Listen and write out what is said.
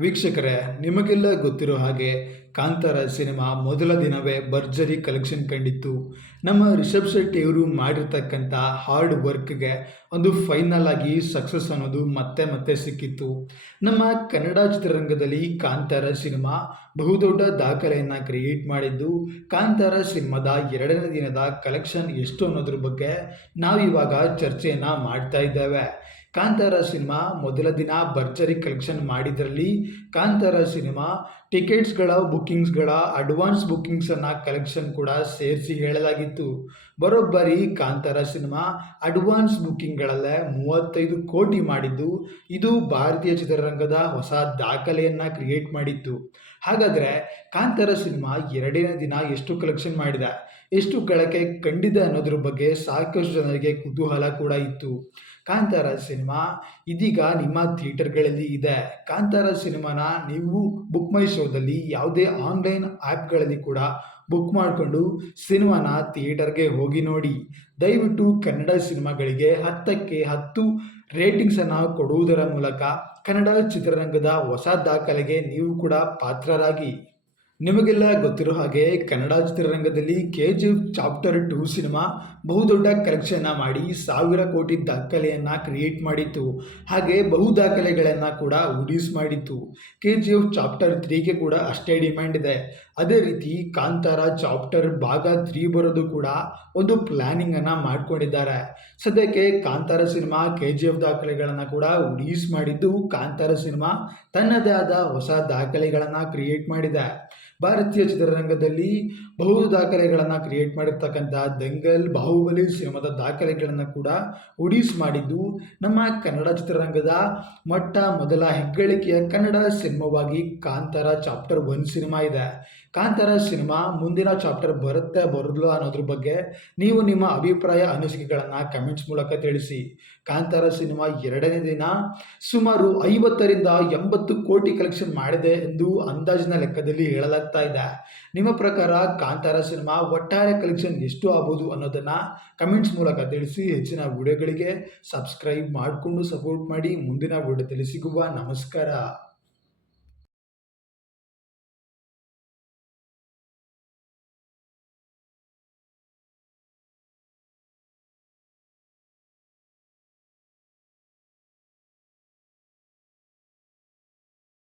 ವೀಕ್ಷಕರೇ, ನಿಮಗೆಲ್ಲ ಗೊತ್ತಿರೋ ಹಾಗೆ ಕಾಂತಾರ ಸಿನಿಮಾ ಮೊದಲ ದಿನವೇ ಭರ್ಜರಿ ಕಲೆಕ್ಷನ್ ಕಂಡಿತ್ತು. ನಮ್ಮ ರಿಷಬ್ ಶೆಟ್ಟಿ ಅವರು ಮಾಡಿರ್ತಕ್ಕಂಥ ಹಾರ್ಡ್ ವರ್ಕ್ಗೆ ಒಂದು ಫೈನಲ್ ಆಗಿ ಸಕ್ಸಸ್ ಅನ್ನೋದು ಮತ್ತೆ ಮತ್ತೆ ಸಿಕ್ಕಿತ್ತು. ನಮ್ಮ ಕನ್ನಡ ಚಿತ್ರರಂಗದಲ್ಲಿ ಕಾಂತಾರ ಸಿನಿಮಾ ಬಹುದೊಡ್ಡ ದಾಖಲೆಯನ್ನು ಕ್ರಿಯೇಟ್ ಮಾಡಿದ್ದು. ಕಾಂತಾರ ಸಿನಿಮಾದ ಎರಡನೇ ದಿನದ ಕಲೆಕ್ಷನ್ ಎಷ್ಟು ಅನ್ನೋದ್ರ ಬಗ್ಗೆ ನಾವಿವಾಗ ಚರ್ಚೆಯನ್ನು ಮಾಡ್ತಾ ಇದ್ದೇವೆ. ಕಾಂತಾರ ಸಿನಿಮಾ ಮೊದಲ ದಿನ ಭರ್ಜರಿ ಕಲೆಕ್ಷನ್ ಮಾಡಿದ್ರಲ್ಲಿ ಕಾಂತಾರ ಸಿನಿಮಾ ಟಿಕೆಟ್ಸ್ಗಳ ಬುಕ್ಕಿಂಗ್ಸ್ಗಳ ಅಡ್ವಾನ್ಸ್ ಬುಕ್ಕಿಂಗ್ಸನ್ನು ಕಲೆಕ್ಷನ್ ಕೂಡ ಸೇರಿಸಿ ಹೇಳಲಾಗಿತ್ತು. ಬರೋಬ್ಬರಿ ಕಾಂತಾರ ಸಿನಿಮಾ ಅಡ್ವಾನ್ಸ್ ಬುಕ್ಕಿಂಗ್ಗಳಲ್ಲೇ 35 ಕೋಟಿ ಮಾಡಿದ್ದು ಇದು ಭಾರತೀಯ ಚಿತ್ರರಂಗದ ಹೊಸ ದಾಖಲೆಯನ್ನು ಕ್ರಿಯೇಟ್ ಮಾಡಿತ್ತು. ಹಾಗಾದರೆ ಕಾಂತಾರ ಸಿನಿಮಾ ಎರಡನೇ ದಿನ ಎಷ್ಟು ಕಲೆಕ್ಷನ್ ಮಾಡಿದೆ, ಎಷ್ಟು ಗಳಿಕೆ ಕಂಡಿದೆ ಅನ್ನೋದ್ರ ಬಗ್ಗೆ ಸಾಕಷ್ಟು ಜನರಿಗೆ ಕುತೂಹಲ ಕೂಡ ಇತ್ತು. ಕಾಂತಾರ ಸಿನಿಮಾ ಇದೀಗ ನಿಮ್ಮ ಥಿಯೇಟರ್ಗಳಲ್ಲಿ ಇದೆ. ಕಾಂತಾರ ಸಿನಿಮಾನ ನೀವು ಬುಕ್ ಮೈ ಶೋದಲ್ಲಿ ಯಾವುದೇ ಆನ್ಲೈನ್ ಆ್ಯಪ್ಗಳಲ್ಲಿ ಕೂಡ ಬುಕ್ ಮಾಡಿಕೊಂಡು ಸಿನಿಮಾನ ಥಿಯೇಟರ್ಗೆ ಹೋಗಿ ನೋಡಿ. ದಯವಿಟ್ಟು ಕನ್ನಡ ಸಿನಿಮಾಗಳಿಗೆ 10ಕ್ಕೆ 10 ರೇಟಿಂಗ್ಸನ್ನು ಕೊಡುವುದರ ಮೂಲಕ ಕನ್ನಡ ಚಿತ್ರರಂಗದ ಹೊಸ ದಾಖಲೆಗೆ ನೀವು ಕೂಡ ಪಾತ್ರರಾಗಿ. ನಿಮಗೆಲ್ಲ ಗೊತ್ತಿರೋ ಹಾಗೆ ಕನ್ನಡ ಚಿತ್ರರಂಗದಲ್ಲಿ KGF ಚಾಪ್ಟರ್ 2 ಸಿನಿಮಾ ಬಹುದೊಡ್ಡ ಕಲೆಕ್ಷನ್ನ ಮಾಡಿ 1000 ಕೋಟಿ ದಾಖಲೆಯನ್ನು ಕ್ರಿಯೇಟ್ ಮಾಡಿತ್ತು. ಹಾಗೆ ಬಹು ದಾಖಲೆಗಳನ್ನು ಕೂಡ ಉಡೀಸ್ ಮಾಡಿತ್ತು. KGF ಚಾಪ್ಟರ್ 3ಗೆ ಕೂಡ ಅಷ್ಟೇ ಡಿಮ್ಯಾಂಡ್ ಇದೆ. ಅದೇ ರೀತಿ ಕಾಂತಾರ ಚಾಪ್ಟರ್ ಭಾಗ 3 ಬರೋದು ಕೂಡ ಒಂದು ಪ್ಲ್ಯಾನಿಂಗನ್ನು ಮಾಡ್ಕೊಂಡಿದ್ದಾರೆ. ಸದ್ಯಕ್ಕೆ ಕಾಂತಾರ ಸಿನಿಮಾ KGF ದಾಖಲೆಗಳನ್ನು ಕೂಡ ಉಡೀಸ್ ಮಾಡಿದ್ದು ಕಾಂತಾರ ಸಿನಿಮಾ ತನ್ನದೇ ಆದ ಹೊಸ ದಾಖಲೆಗಳನ್ನು ಕ್ರಿಯೇಟ್ ಮಾಡಿದೆ. ಭಾರತೀಯ ಚಿತ್ರರಂಗದಲ್ಲಿ ಬಹು ದಾಖಲೆಗಳನ್ನು ಕ್ರಿಯೇಟ್ ಮಾಡಿರ್ತಕ್ಕಂಥ ದಂಗಲ್, ಬಾಹುಬಲಿ ಸಿನಿಮಾದ ದಾಖಲೆಗಳನ್ನು ಕೂಡ ಉಡೀಸ್ ಮಾಡಿದ್ದು ನಮ್ಮ ಕನ್ನಡ ಚಿತ್ರರಂಗದ ಮೊದಲ ಹೆಗ್ಗಳಿಕೆಯ ಕನ್ನಡ ಸಿನಿಮಾವಾಗಿ ಕಾಂತಾರ ಚಾಪ್ಟರ್ 1 ಸಿನಿಮಾ ಇದೆ. ಕಾಂತಾರ ಸಿನಿಮಾ ಮುಂದಿನ ಚಾಪ್ಟರ್ ಬರುತ್ತೆ ಬರಲ್ಲ ಅನ್ನೋದ್ರ ಬಗ್ಗೆ ನೀವು ನಿಮ್ಮ ಅಭಿಪ್ರಾಯ ಅನಿಸಿಕೆಗಳನ್ನು ಕಮೆಂಟ್ಸ್ ಮೂಲಕ ತಿಳಿಸಿ. ಕಾಂತಾರ ಸಿನಿಮಾ ಎರಡನೇ ದಿನ ಸುಮಾರು 50ರಿಂದ 80 ಕೋಟಿ ಕಲೆಕ್ಷನ್ ಮಾಡಿದೆ ಎಂದು ಅಂದಾಜಿನ ಲೆಕ್ಕದಲ್ಲಿ ಹೇಳಲಾಗ್ತಾ ಇದೆ. ನಿಮ್ಮ ಪ್ರಕಾರ ಕಾಂತಾರ ಸಿನಿಮಾ ಒಟ್ಟಾರೆ ಕಲೆಕ್ಷನ್ ಎಷ್ಟು ಆಗ್ಬೋದು ಅನ್ನೋದನ್ನು ಕಮೆಂಟ್ಸ್ ಮೂಲಕ ತಿಳಿಸಿ. ಹೆಚ್ಚಿನ ವಿಡಿಯೋಗಳಿಗೆ ಸಬ್ಸ್ಕ್ರೈಬ್ ಮಾಡಿಕೊಂಡು ಸಪೋರ್ಟ್ ಮಾಡಿ. ಮುಂದಿನ ವಿಡಿಯೋದಲ್ಲಿ ಸಿಗುವ. ನಮಸ್ಕಾರ.